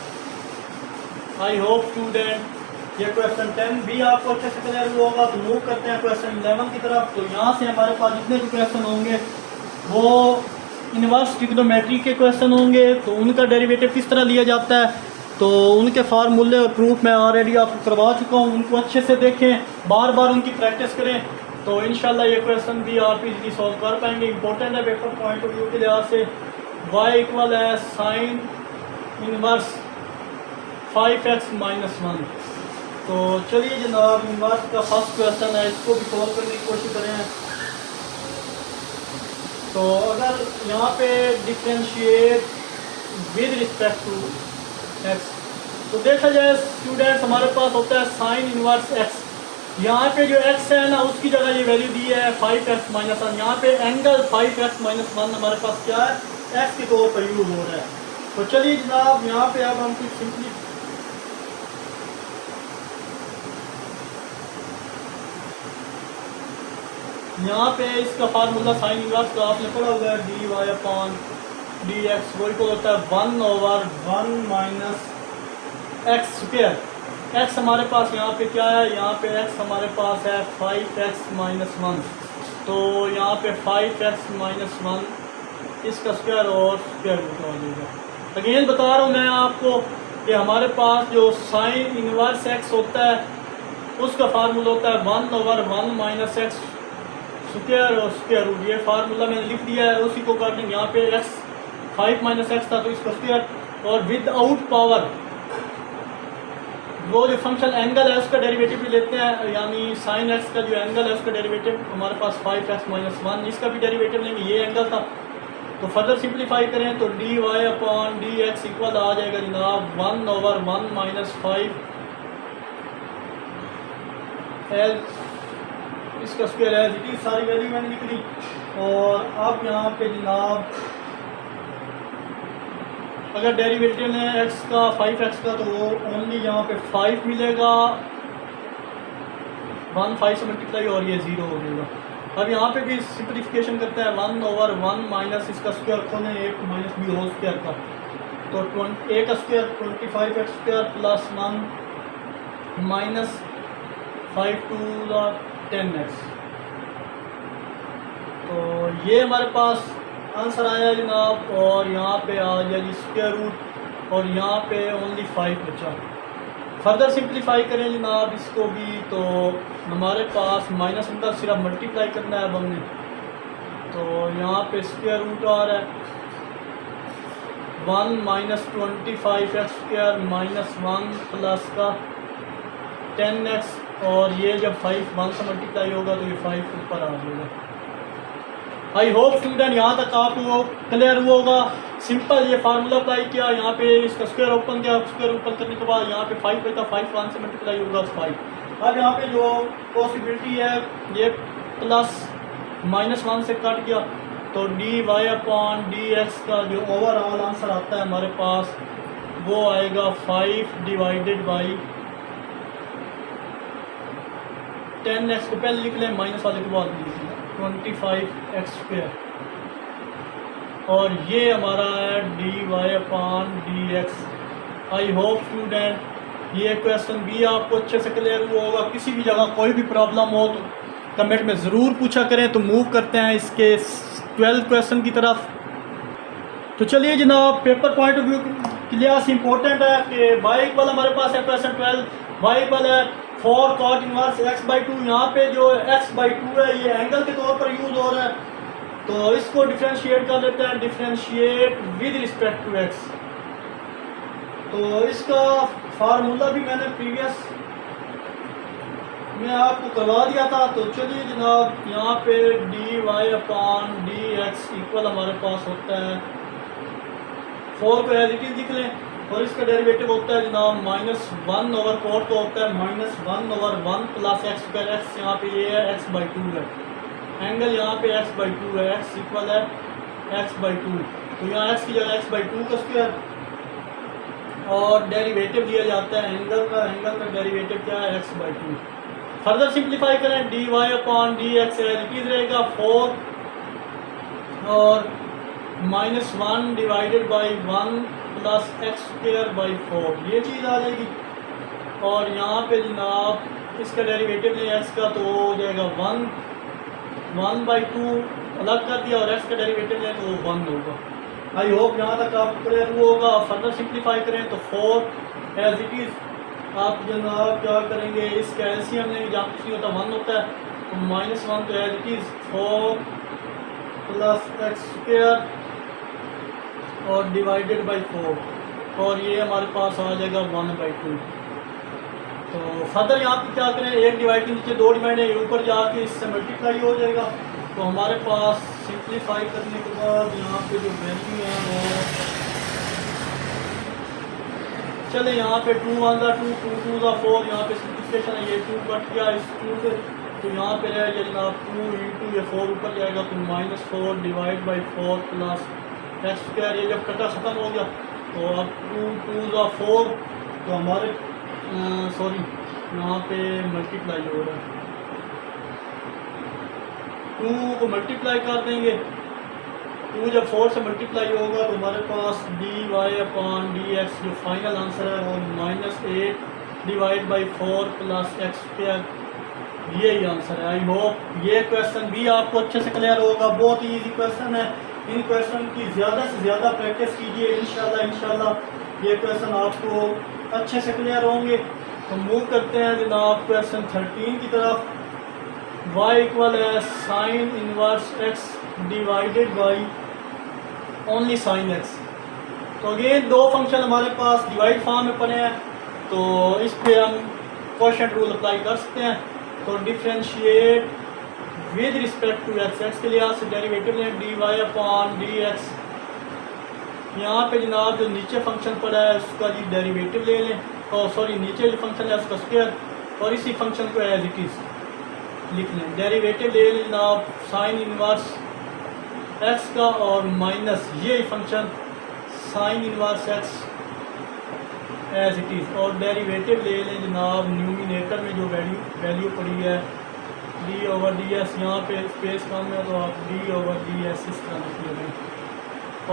आई होप स्टूडेंट ये क्वेश्चन 10 भी आपको अच्छे से क्लियर हुआ होगा। तो मूव करते हैं क्वेश्चन 11 की तरफ। तो यहाँ से हमारे पास जितने भी क्वेश्चन होंगे वो इनवर्स ट्रिग्नोमेट्री के क्वेश्चन होंगे। तो उनका डेरिवेटिव किस तरह लिया जाता है तो उनके फार्मूले और प्रूफ मैं ऑलरेडी आपको करवा चुका हूँ, उनको अच्छे से देखें, बार बार उनकी प्रैक्टिस करें तो इंशाल्लाह ये क्वेश्चन भी आप इजीली सॉल्व कर पाएंगे। इंपॉर्टेंट है पेपर पॉइंट ऑफ व्यू के लिहाज से। y इक्वल है साइन इनवर्स 5x माइनस 1। तो चलिए जनाब इनवर्स का फर्स्ट क्वेश्चन है, इसको भी सॉल्व करने की कोशिश करें। तो अगर यहाँ पे differentiate with respect to x, तो देखा जाए स्टूडेंट्स हमारे पास होता है साइन इनवर्स x। यहाँ पे जो x है ना उसकी जगह ये वैल्यू दी है 5x माइनस 1। यहाँ पे एंगल 5x माइनस 1 हमारे पास क्या है, x के तौर पर यूज हो रहा है। तो चलिए जनाब यहाँ पे अब हम कुछ सिंपली यहाँ पे इसका फार्मूला साइन इनवर्स का आपने पढ़ा हुआ है, d Y upon D x वो इक्वल होता है 1/1 माइनस एक्स स्क्वायर। एक्स हमारे पास यहाँ पे क्या है, यहाँ पे एक्स हमारे पास है 5x-1, तो यहाँ पे 5x-1 इसका स्क्वायर और स्क्वायर रूट आ जाएगा। अगेन बता रहा हूँ मैं आपको कि हमारे पास जो साइन इनवर्स एक्स होता है उसका फार्मूला होता है 1/1 माइनस एक्स स्क्वायर और स्क्वायर रूट। ये फार्मूला मैंने लिख दिया है, उसी को कर देंगे। यहाँ पे एक्स 5 - एक्स था तो इसका स्क्वायर, और विदाउट पावर वो जो फंक्शन एंगल है उसका डेरिवेटिव भी लेते हैं, यानी साइन एक्स का जो एंगल है उसका डेरिवेटिव हमारे पास 5x-1, इसका भी डेरिवेटिव लेंगे। ये एंगल था, तो फर्दर सिंप्लीफाई करें तो dy/dx इक्वल आ जाएगा जनाब 1/1 माइनस 5 एल इसका स्क्वायर है। इतनी सारी वैल्यू मैंने लिख दी। और अब यहाँ पे जनाब अगर डेरिवेटिव लें x का 5x का तो वो ओनली यहाँ पे 5 मिलेगा, 1 5 से मल्टीप्लाई और ये 0 हो जाएगा। अब यहाँ पे भी सिंप्लीफिकेशन करते हैं 1/1 माइनस इसका स्क्वायर खोलें 8 माइनस b होल स्क्वायर का, तो a का square 25x square plus 1 minus 5 to the 10x। तो ये हमारे पास आंसर आया जनाब। और यहाँ पे आ गया जी स्क्वायर रूट, और यहाँ पे ओनली 5 बचा। फर्दर सिंप्लीफाई करें जनाब इसको भी, तो हमारे पास माइनस अंदर सिर्फ मल्टीप्लाई करना है अब हमने, तो यहाँ पे स्क्वायर रूट आ रहा है 1 minus 25x square minus 1 plus का 10x, और ये जब 5 1 से मल्टीप्लाई होगा तो ये 5 ऊपर आ जाएगा। आई होप स्टूडेंट यहाँ तक आपको क्लियर हुआ होगा। सिंपल ये फार्मूला अप्लाई किया, यहाँ पे इसका स्क्वायर ओपन किया, स्क्वायर ओपन करने के बाद यहाँ पे 5 बचा, 5 1 से मल्टीप्लाई होगा 5। अब यहाँ पे जो पॉसिबिलिटी है ये प्लस -1 से कट गया, तो dy/dx का जो ओवरऑल आंसर आता है हमारे पास वो आएगा 5 डिवाइडेड बाई 10x को पहले लिख लें, माइनस वाले के बाद लिख लें 25x स्क्वायर, और ये हमारा है dy/dx। आई होप स्टूडेंट ये क्वेश्चन भी आपको अच्छे से क्लियर हुआ होगा। किसी भी जगह कोई भी प्रॉब्लम हो तो कमेंट में ज़रूर पूछा करें। तो मूव करते हैं इसके 12 क्वेश्चन की तरफ। तो चलिए जनाब, पेपर पॉइंट ऑफ व्यू के लिए इंपॉर्टेंट है कि y इक्वल हमारे पास है क्वेश्चन 12, y इक्वल है 4 cot इनवर्स x/2। यहाँ पे जो x/2 है ये एंगल के तौर पर यूज़ हो रहा है, तो इसको डिफ्रेंशिएट कर लेते हैं, differentiate with respect to x। तो इसका फार्मूला भी मैंने प्रीवियस में आपको करवा दिया था। तो चलिए जनाब, यहाँ पे dy/dx इक्वल हमारे पास होता है 4 को एज इट इज लिख लें, और इसका डेरिवेटिव होता है जनाब -1/4 को होता है -1/1 प्लस एक्स स्क्वायर। एक्स यहाँ पे ये है x/2 है, एंगल यहाँ पे x/2 है, x इक्वल है x/2, तो यहाँ x की जगह x/2 का स्क्वायर, और डेरिवेटिव दिया जाता है एंगल का डेरिवेटिव क्या है x/2। फर्दर सिंप्लीफाई करें dy/dx एज इट इज रहेगा 4 और -1 divided by 1 plus x square by 4, ये चीज़ आ जाएगी। और यहाँ पे जनाब इसका डेरिवेटिव लें एक्स का, तो हो जाएगा 1/2 अलग कर दिया, और एक्स का डेरिवेटिव लें तो 1 होगा। आई होप यहाँ तक आप क्लियर हुआ होगा। फर्दर सिंप्लीफाई करें तो 4 एज इट इज़ आप जनाब क्या करेंगे, इसका एलसीएम लेंगे, जहाँ कुछ नहीं होता 1 होता है, तो -1 तो as it is 4 plus x square और डिवाइडेड बाई 4, और ये हमारे पास आ जाएगा 1/2। तो फर्दर यहाँ पे क्या करें, एक डिवाइड के नीचे 2 डिवाइड है, ऊपर जाके इससे मल्टीप्लाई हो जाएगा। तो हमारे पास सिंप्लीफाई करने के बाद यहाँ पे जो वैल्यू है वो चले, यहाँ पे 2 1 2 2 2 4, यहाँ पे सिंप्लीफिकेशन है, ये 2 कट गया इस 2 से, तो यहाँ पे रह जाएगा जनाब 2 इंटू ये 4 ऊपर जाएगा, तो -4 divide by 4 plus x square. ये जब कटा ख़त्म हो गया तो अब 2 2 4, तो हमारे सॉरी यहाँ पे मल्टीप्लाई हो रहा है, 2 को मल्टीप्लाई कर देंगे, 2 जब 4 से मल्टीप्लाई होगा तो हमारे पास dy/dx जो फाइनल आंसर है वो -8 divide by 4 plus x square, यही आंसर है। आई होप ये क्वेश्चन भी आपको अच्छे से क्लियर होगा। बहुत ही इजी क्वेश्चन है। इन क्वेश्चन की ज़्यादा से ज़्यादा प्रैक्टिस कीजिए। इंशाल्लाह ये क्वेश्चन आपको अच्छे से क्लियर होंगे। तो मूव करते हैं जनाब क्वेश्चन 13 की तरफ। y इक्वल है sine inverse x divided by only sine x। तो अगेन दो फंक्शन हमारे पास डिवाइड फॉर्म में पड़े हैं, तो इस पे हम क्वोशंट रूल अप्लाई कर सकते हैं। तो differentiate with respect to x, x के लिहाज से डेरिवेटिव लें d Y upon D x. यहाँ पे जनाब जो नीचे फंक्शन पड़ा है उसका जी डेरिवेटिव ले लें, और सॉरी नीचे जो फंक्शन है उसका स्क्वायर, और इसी फंक्शन को एज इट इज़ लिख लें। डेरिवेटिव ले लें जनाब साइन इनवर्स एक्स का और माइनस ये function sine inverse x as it is, और डेरिवेटिव ले लें जनाब न्यूमिनेटर में जो वैल्यू पड़ी है डी ओवर डी एस। यहाँ पे स्पेस कम है तो आप डी ओवर डी एस इस तरह लिख लें,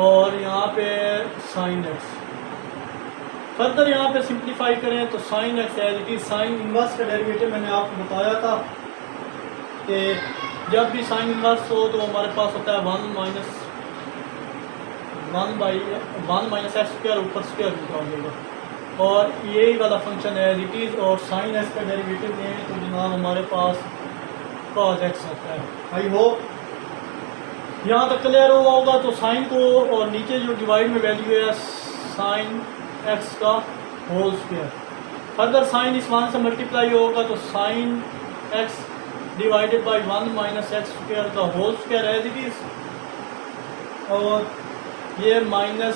और यहाँ पे साइन एक्स। फर्दर यहाँ पे सिंप्लीफाई करें तो sine x as it is, sine inverse का डेरिवेटिव मैंने आपको बताया था कि जब भी साइन इनवर्स हो तो हमारे पास होता है 1 माइनस एक्स स्क्वायर, ऊपर स्क्वायर निकाल देगा, और यही वाला फंक्शन है एज इट इज़। और साइन एक्स का डेरिवेटिव लें तो जनाब हमारे पास कॉस एक्स होता है। आई होप यहाँ तक क्लियर हुआ होगा। तो साइन को, और नीचे जो डिवाइड में वैल्यू है साइन एक्स का होल स्क्वायर। फर्दर साइन इस 1 से मल्टीप्लाई होगा तो sine x divided by 1 minus x square का whole square as it is, और ये minus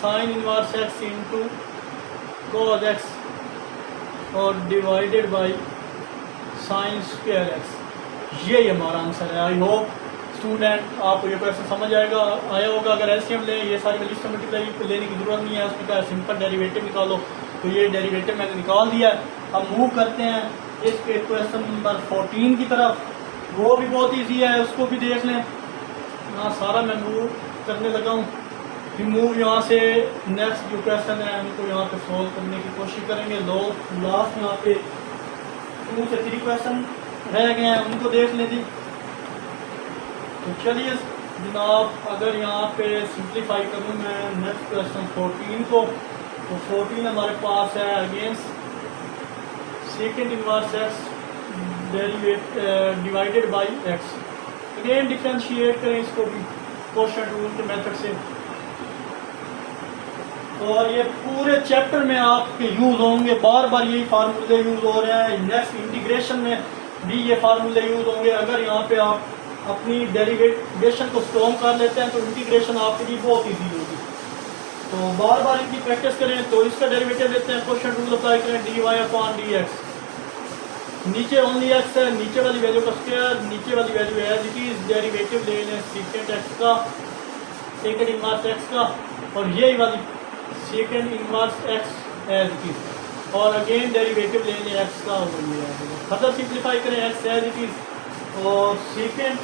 sine inverse x into cos x और divided by sine square x. यही हमारा आंसर है। आई होप स्टूडेंट आपको ये क्वेश्चन समझ आया होगा। अगर एलसीएम लें, ये सारी वैल्यूज से मल्टीप्लाई लेने की ज़रूरत नहीं है, उसमें क्या सिंपल डेरिवेटिव निकालो। तो ये डेरिवेटिव मैंने निकाल दिया है। अब मूव करते हैं इस पे क्वेश्चन नंबर 14 की तरफ। वो भी बहुत ईजी है, उसको भी देख लें। यहाँ सारा मैं मूव करने लगा हूँ। फिर मूव यहाँ से नेक्स्ट जो क्वेश्चन है उनको यहाँ पे सॉल्व करने की कोशिश करेंगे। लास्ट यहाँ पे 2 से 3 क्वेश्चन रह गए हैं, उनको देख लें जी। तो चलिए जनाब, अगर यहाँ पे सिंप्लीफाई करूँ मैं नेक्स्ट क्वेश्चन 14 को, तो 14 हमारे पास है against second inverse x divided by x. Again differentiate करें इसको भी क्वोशंट रूल के मेथड से। और ये पूरे चैप्टर में आपके यूज़ होंगे, बार बार यही फार्मूले यूज़ हो रहे हैं। नेक्स्ट इंटीग्रेशन में भी ये फार्मूले यूज़ होंगे। अगर यहाँ पे आप अपनी डेरिवेशन को स्ट्रॉन्ग कर लेते हैं तो इंटीग्रेशन आपके लिए बहुत ईजी होगी। तो बार बार इनकी प्रैक्टिस करें। तो इसका डेरिवेटिव लेते हैं, क्वोशंट रूल अप्लाई करें D Y upon D X. नीचे ओनली एक्स है, नीचे वाली वैल्यू का स्क्वायर, नीचे वाली value as it is. Derivative ले लें सेकेंड एक्स का, सेकेंड इनवर्स एक्स का, और यही वाली second inverse x as it is, और अगेन डेरिवेटिव ले लें एक्स का, और ये फर्दर सिंप्लीफाई करें एक्स एज इट इज़। और सेकेंड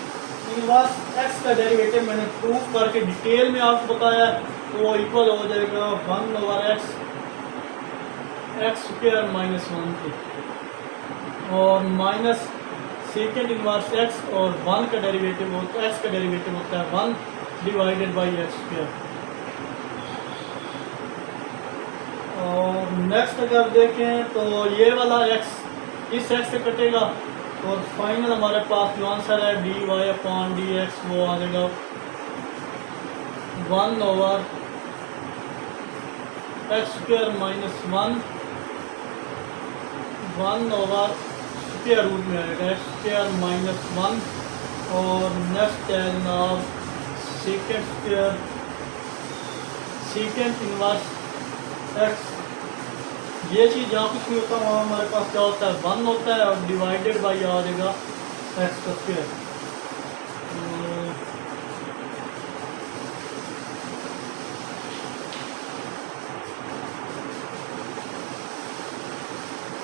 इनवर्स एक्स का डेरिवेटिव मैंने प्रूफ करके डिटेल में आपको बताया है, तो वो इक्वल हो जाएगा 1 ओवर एक्स स्क्वायर माइनस 1 के, और माइनस सेकेंड इनवर्स एक्स और 1 का डेरिवेटिव होता है, एक्स का डेरिवेटिव होता है 1 डिवाइडेड बाई एक्स स्क्वायर। और नेक्स्ट अगर देखें तो ये वाला एक्स इस एक्स से कटेगा, और फाइनल हमारे पास जो आंसर है d Y upon D x वो आ जाएगा 1 over x square minus 1 over square root में आएगा एक्स स्क्वायर माइनस 1, और नेक्स्ट है जनाब second square second inverse x. ये चीज़ जहाँ कुछ नहीं होता वहाँ हमारे पास क्या होता है 1 होता है, और डिवाइडेड बाई आ जाएगा एक्स का स्क्वायर।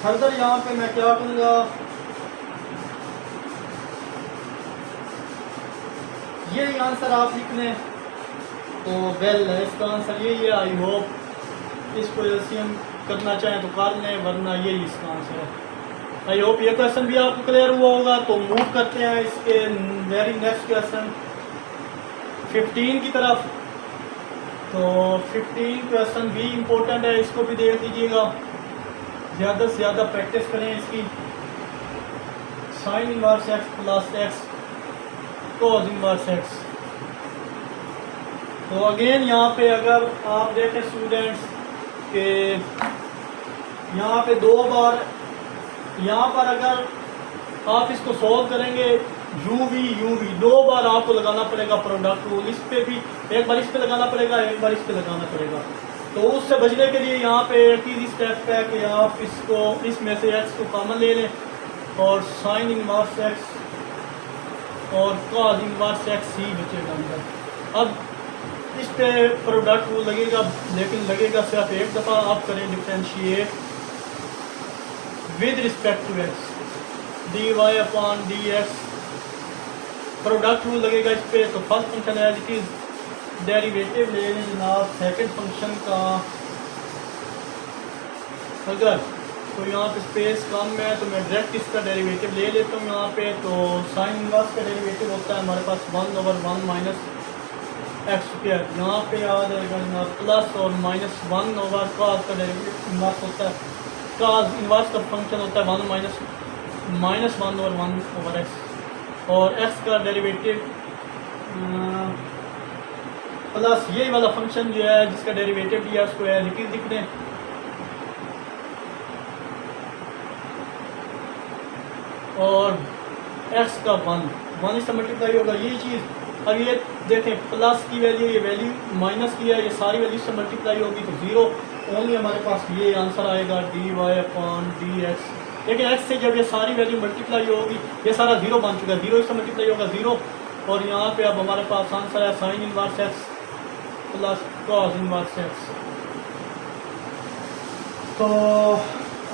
फर्दर यहाँ पे मैं क्या करूँगा, ये आंसर आप लिख लें तो वेल है, इसका आंसर यही है। आई होप इसको एलसीएम करना चाहें तो कर लें, वरना यही इसका आंसर है। आई होप ये क्वेश्चन भी आपको क्लियर हुआ होगा। तो मूव करते हैं इसके वेरी नेक्स्ट क्वेश्चन 15 की तरफ। तो 15 क्वेश्चन भी इम्पोर्टेंट है, इसको भी देख लीजिएगा, ज़्यादा से ज़्यादा प्रैक्टिस करें इसकी। Sign inverse x plus x cos inverse x. तो अगेन यहाँ पे अगर आप देखें स्टूडेंट्स के यहाँ पे दो बार, यहाँ पर अगर आप इसको सॉल्व करेंगे यू वी दो बार आपको लगाना पड़ेगा प्रोडक्ट रूल। इस पे भी एक बार इस पे लगाना पड़ेगा, एक बार इस पे लगाना पड़ेगा। तो उससे बचने के लिए यहाँ पे एक ही स्टेप है कि आप इसको इसमें से एक्स को कॉमन ले लें और साइन इनवर्स एक्स और कॉस इनवर्स एक्स ही बचेगा अंदर। अब इस पे प्रोडक्ट रूल लगेगा, लेकिन लगेगा सिर्फ एक दफ़ा। आप करें differentiate with respect to x d Y upon D x, product rule लगेगा इस पे। तो first function as it is derivative ले लें जनाब सेकंड फंक्शन का। अगर तो यहाँ पे स्पेस कम है तो मैं डायरेक्ट इसका डेरिवेटिव ले लेता हूँ यहाँ पे। तो साइन इनवर्स का डेरिवेटिव होता है हमारे पास 1/1 माइनस एक्स स्क्वायर। यहाँ पे आ जाएगा जनाब प्लस और -1 ओवर कॉस का डेरिवेटिव इनवर्स होता है, कॉस इनवर्स का फंक्शन होता है 1 माइनस 1/1 ओवर एक्स। और एक्स का डेरिवेटिव प्लस ये वाला फंक्शन जो है जिसका डेरिवेटिव दिया उसको एज इट इज लिख दें। और एक्स का 1 इससे मल्टीप्लाई होगा यही चीज़। अब ये देखें प्लस की वैल्यू, ये वैल्यू माइनस की है, ये सारी वैल्यू से मल्टीप्लाई होगी तो ज़ीरो ओनली हमारे पास ये आंसर आएगा d Y upon D x. लेकिन एक्स से जब ये सारी वैल्यू मल्टीप्लाई होगी ये सारा ज़ीरो बन चुका है, ज़ीरो इससे मल्टीप्लाई होगा ज़ीरो। और यहाँ पे अब हमारे पास आंसर है sine inverse x plus cos inverse x. तो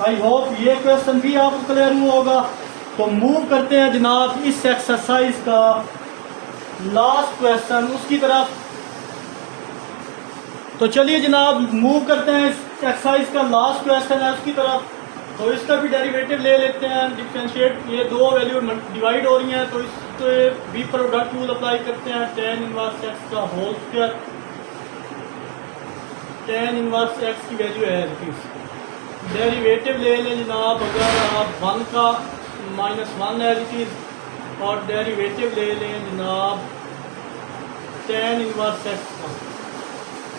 आई होप ये क्वेश्चन भी आपको क्लियर हुआ होगा। तो मूव करते हैं जनाब इस एक्सरसाइज का लास्ट क्वेश्चन उसकी तरफ। तो चलिए जनाब मूव करते हैं इस एक्सरसाइज का लास्ट क्वेश्चन है उसकी तरफ। तो इसका भी डेरिवेटिव ले लेते हैं, डिफरेंशिएट। ये दो वैल्यू डिवाइड हो रही हैं तो इस भी प्रोडक्ट रूल अप्लाई करते हैं। टेन इनवर्स एक्स का whole square, tan inverse x की वैल्यू है डेरिवेटिव ले लें जनाब। अगर आप 1 का -1 एज इट इज और डेरिवेटिव ले लें जनाब टेन इनवर्स एक्स का।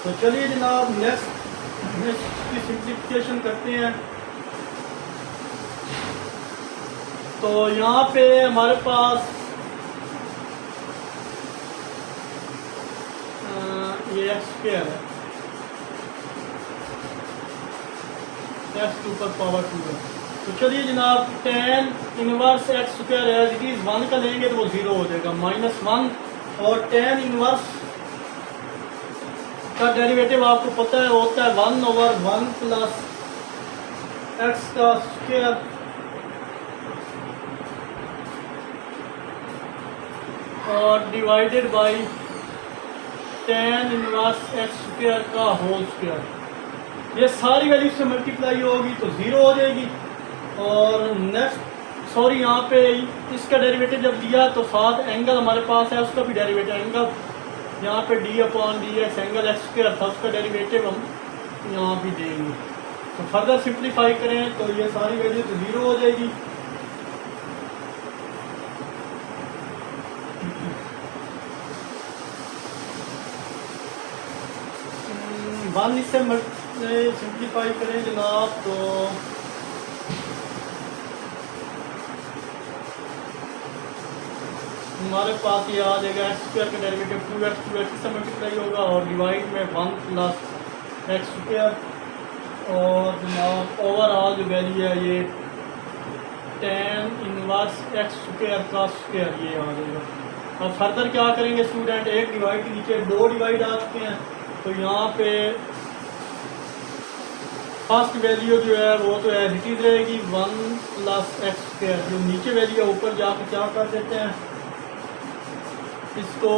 तो चलिए जनाब नेक्स्ट की सिंप्लीफिकेशन करते हैं। तो यहाँ पे हमारे पास ये एक्स स्क्वायर है, एक्स टू पर पावर 2 है। तो चलिए जनाब tan inverse x square as it is 1 का लेंगे तो वो 0 हो जाएगा -1। और टेन इनवर्स का डेरिवेटिव आपको पता है होता है 1/1 प्लस एक्स का स्क्वायर और divided by ten inverse x square का होल स्क्वायर। ये सारी वैल्यू से मल्टीप्लाई होगी तो 0 हो जाएगी। और नेक्स्ट सॉरी यहाँ पे इसका डेरिवेटिव जब दिया तो साथ एंगल हमारे पास है उसका भी डेरिवेटिव एंगल यहाँ पे D upon D x angle x square था उसका डेरिवेटिव हम यहाँ भी देंगे। तो फर्दर सिंप्लीफाई करें तो ये सारी वैल्यू तो 0 हो जाएगी। वन इससे सिंप्लीफाई करें जनाब तो हमारे पास ये आ जाएगा एक्स स्क्वायर का डेरिवेटिव 2x से मल्टीप्लाई होगा और डिवाइड में 1 प्लस एक्स स्क्वायर और जनाब ओवरऑल जो वैल्यू है ये टेन इनवर्स एक्स स्क्वायर का स्क्वायर ये आ जाएगा। अब फर्दर क्या करेंगे स्टूडेंट, एक डिवाइड के नीचे दो डिवाइड आ चुके हैं तो यहाँ पे फर्स्ट वैल्यू जो है वो तो एज इट इज रहेगी 1 प्लस एक्स स्क्वायर। जो नीचे वैल्यू है ऊपर जाकर क्या कर देते हैं इसको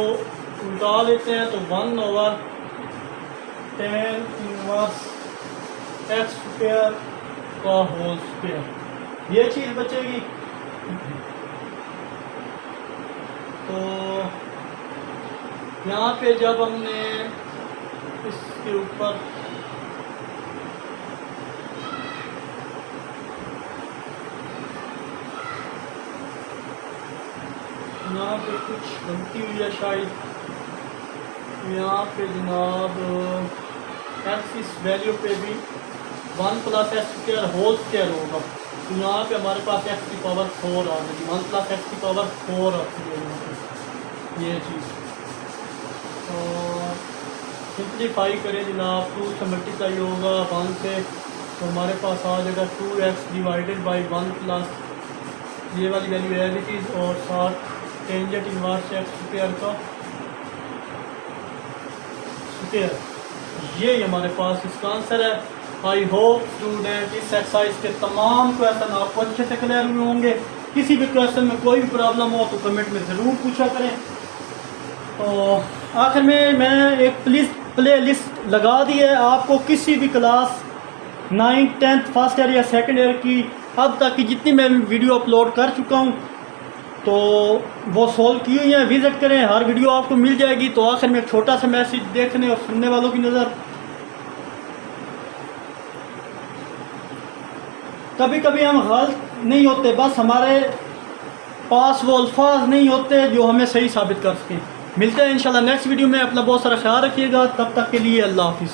उल्टा लेते हैं तो 1/10 इनवर्स एक्स स्क्वायर का होल स्क्वायर, ये चीज़ बचेगी। तो यहाँ पे जब हमने इसके ऊपर यहाँ पे कुछ गलती हुई है शायद, यहाँ पे जनाब एक्स इस वैल्यू पे भी 1 plus x square whole square होगा। तो यहाँ पे हमारे पास एक्स की पावर 4 आ गई, 1 प्लस एक्स की पावर 4 आती है यहाँ पे ये चीज़। और सिंप्लीफाई करें जनाब, 2 से मल्टीप्लाई होगा 1 से, तो हमारे पास आ जाएगा 2x डिवाइडेड बाई 1 प्लस ये वाली वैल्यू एज इट इज़, और साथ टेंजेंट इनवर्स एक्स स्क्वायर का स्क्वायर। ये हमारे पास इसका आंसर है। आई होप स्टूडेंट इस एक्सरसाइज के तमाम क्वेश्चन आपको अच्छे से क्लियर हुए होंगे। किसी भी क्वेश्चन में कोई भी प्रॉब्लम हो तो कमेंट में ज़रूर पूछा करें। तो आखिर में मैं एक प्ले लिस्ट लगा दी है आपको, किसी भी class 9th 10th first year या सेकेंड ईयर की अब तक की जितनी मैं वीडियो अपलोड कर चुका हूँ तो वो सॉल्व की हुई है, विज़िट करें, हर वीडियो आपको मिल जाएगी। तो आखिर में एक छोटा सा मैसेज देखने और सुनने वालों की नज़र, कभी कभी हम गलत नहीं होते, बस हमारे पास वो अल्फाज नहीं होते जो हमें सही साबित कर सकें। मिलते हैं इंशाल्लाह नेक्स्ट वीडियो में। अपना बहुत सारा ख्याल रखिएगा, तब तक के लिए अल्लाह हाफिज़।